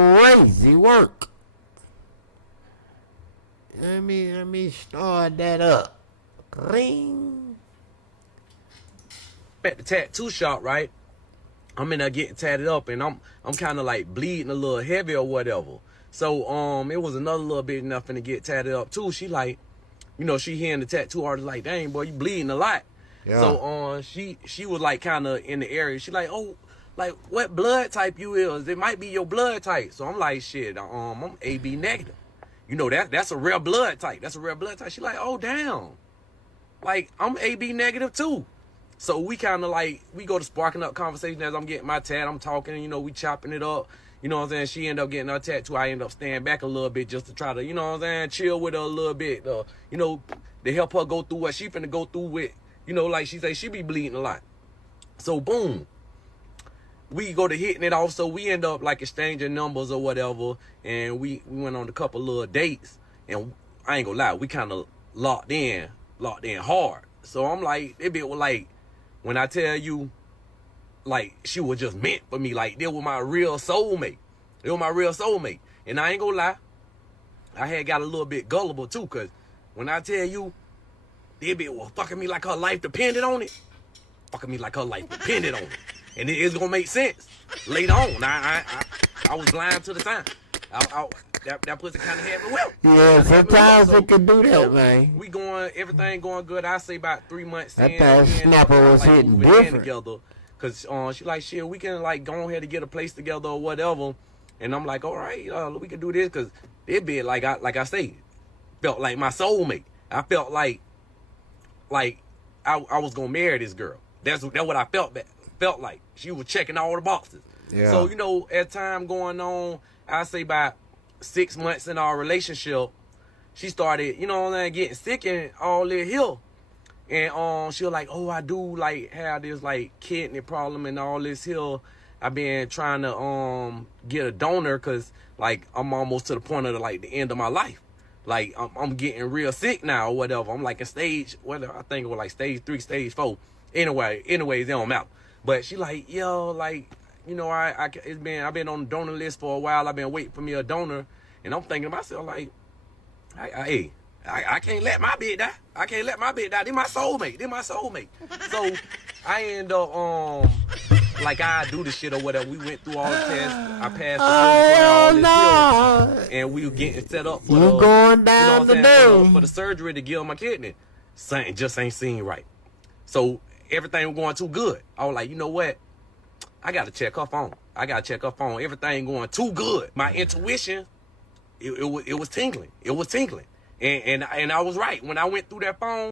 crazy work. Let me start that up. Ring. At the tattoo shop, right? I'm in there getting tatted up, and I'm kind of like bleeding a little heavy or whatever. So it was another little bit enough to get tatted up too. She like, you know, she hearing the tattoo artist like, dang boy, you bleeding a lot. Yeah. So she was like kind of in the area. She like, oh, like what blood type you is? It might be your blood type. So I'm like, shit, I'm AB negative. You know, that's a rare blood type. That's a rare blood type. She like, oh damn, like I'm AB negative too. So we kind of like, we go to sparking up conversation as I'm getting my tat. I'm talking, you know, we chopping it up. You know what I'm saying? She ended up getting her tattoo. I end up staying back a little bit just to try to, you know what I'm saying, chill with her a little bit. You know, to help her go through what she finna go through with. You know, like she say, she be bleeding a lot. So boom, we go to hitting it off. So we end up like exchanging numbers or whatever. And we went on a couple little dates. And I ain't gonna lie, we kind of locked in hard. So I'm like, it be like, when I tell you, like, she was just meant for me. Like, they were my real soulmate. They were my real soulmate. And I ain't gonna lie, I had got a little bit gullible too, because when I tell you, they be was fucking me like her life depended on it. Fucking me like her life depended on it. And it's gonna make sense later on. I was blind to the time. That pussy kind of had me well. Yeah, sometimes it can do that, man. We going, everything going good. I say about 3 months that in. That snapper was hitting different. Together. Cause she like, shit, we can like go ahead and get a place together or whatever. And I'm like, all right, we can do this, cause it be like I say, felt like my soulmate. I felt like I was gonna marry this girl. That's what I felt like. She was checking all the boxes. Yeah. So you know, as time going on, I say about 6 months in our relationship, she started, you know what I'm saying, getting sick and all this here. And she was like, oh, I do like have this like kidney problem and all this here. I've been trying to get a donor because like I'm almost to the point of the end of my life. Like I'm getting real sick now or whatever. I'm like in stage, whether I think it was like stage 3, stage 4. Anyways, it don't matter. But she like, yo, like, you know, I've been on the donor list for a while. I've been waiting for me a donor, and I'm thinking to myself like, I can't let my bitch die. I can't let my bitch die. They're my soulmate. So I end up like I do the shit or whatever. We went through all the tests. I passed the all this and we were getting set up for for the surgery to give my kidney. Something just ain't seen right. So everything was going too good. I was like, you know what? I gotta check her phone. Everything going too good. My intuition, it was tingling. And I was right. When I went through that phone,